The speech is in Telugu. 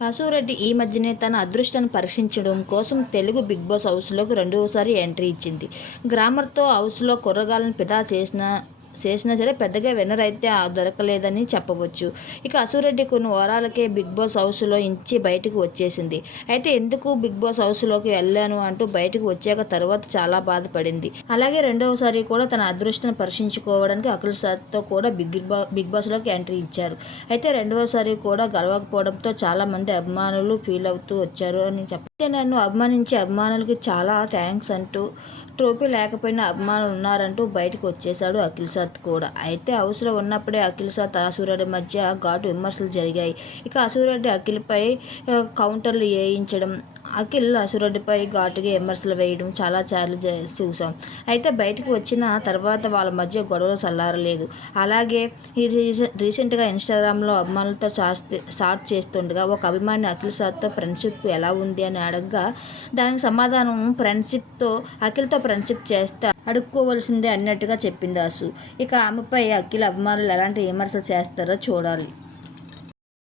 వాసురెడ్డి ఈ మధ్యనే తన అదృష్టాన్ని పరీక్షించడం కోసం తెలుగు బిగ్ బాస్ హౌస్లోకి రెండవసారి ఎంట్రీ ఇచ్చింది. గ్రామర్తో హౌస్లో కుర్రగాళ్ళని పిదా చేసిన చేసినా సరే పెద్దగా విన్నర్ అయితే ఆ దొరకలేదని చెప్పవచ్చు. ఇక అసురెడ్డి కొన్ని వారాలకే బిగ్ బాస్ హౌస్లో ఇంచి బయటకు వచ్చేసింది. అయితే ఎందుకు బిగ్ బాస్ హౌస్లోకి వెళ్ళాను అంటూ బయటకు వచ్చాక తర్వాత చాలా బాధపడింది. అలాగే రెండవసారి కూడా తన అదృష్టాన్ని పరీక్షించుకోవడానికి అఖిల్ సార్తో కూడా బిగ్ బా బిగ్ బాస్లోకి ఎంట్రీ ఇచ్చారు. అయితే రెండవసారి కూడా గెలవకపోవడంతో చాలా మంది అభిమానులు ఫీల్ అవుతూ వచ్చారు అని చెప్పి నన్ను అభిమానించే అభిమానులకి చాలా థ్యాంక్స్ అంటూ ట్రోఫీ లేకపోయినా అభిమానులు ఉన్నారంటూ బయటకు వచ్చేశాడు అఖిల్ సార్. సాత్ కూడా. అయితే అవసరం ఉన్నప్పుడే అఖిల్ సాత్ అసూరెడ్డి మధ్య ఘాటు విమర్శలు జరిగాయి. ఇక అసూరెడ్డి అఖిల్పై కౌంటర్లు వేయించడం అఖిల్ అసురుడిపై ఘాటుగా విమర్శలు వేయడం చాలా సార్లు చూసాం అయితే బయటకు వచ్చిన తర్వాత వాళ్ళ మధ్య గొడవలు చల్లారలేదు. అలాగే ఈ రీసెంట్ రీసెంట్గా ఇన్స్టాగ్రామ్లో అభిమానులతో చాస్తే షార్ట్ చేస్తుండగా ఒక అభిమాని అఖిల్ సార్తో ఫ్రెండ్షిప్ ఎలా ఉంది అని అడగగా దానికి సమాధానం ఫ్రెండ్షిప్తో అఖిల్తో ఫ్రెండ్షిప్ చేస్తే అడుక్కోవలసిందే అన్నట్టుగా చెప్పింది అసు. ఇక ఆమెపై అఖిల్ అభిమానులు ఎలాంటి విమర్శలు చేస్తారో చూడాలి.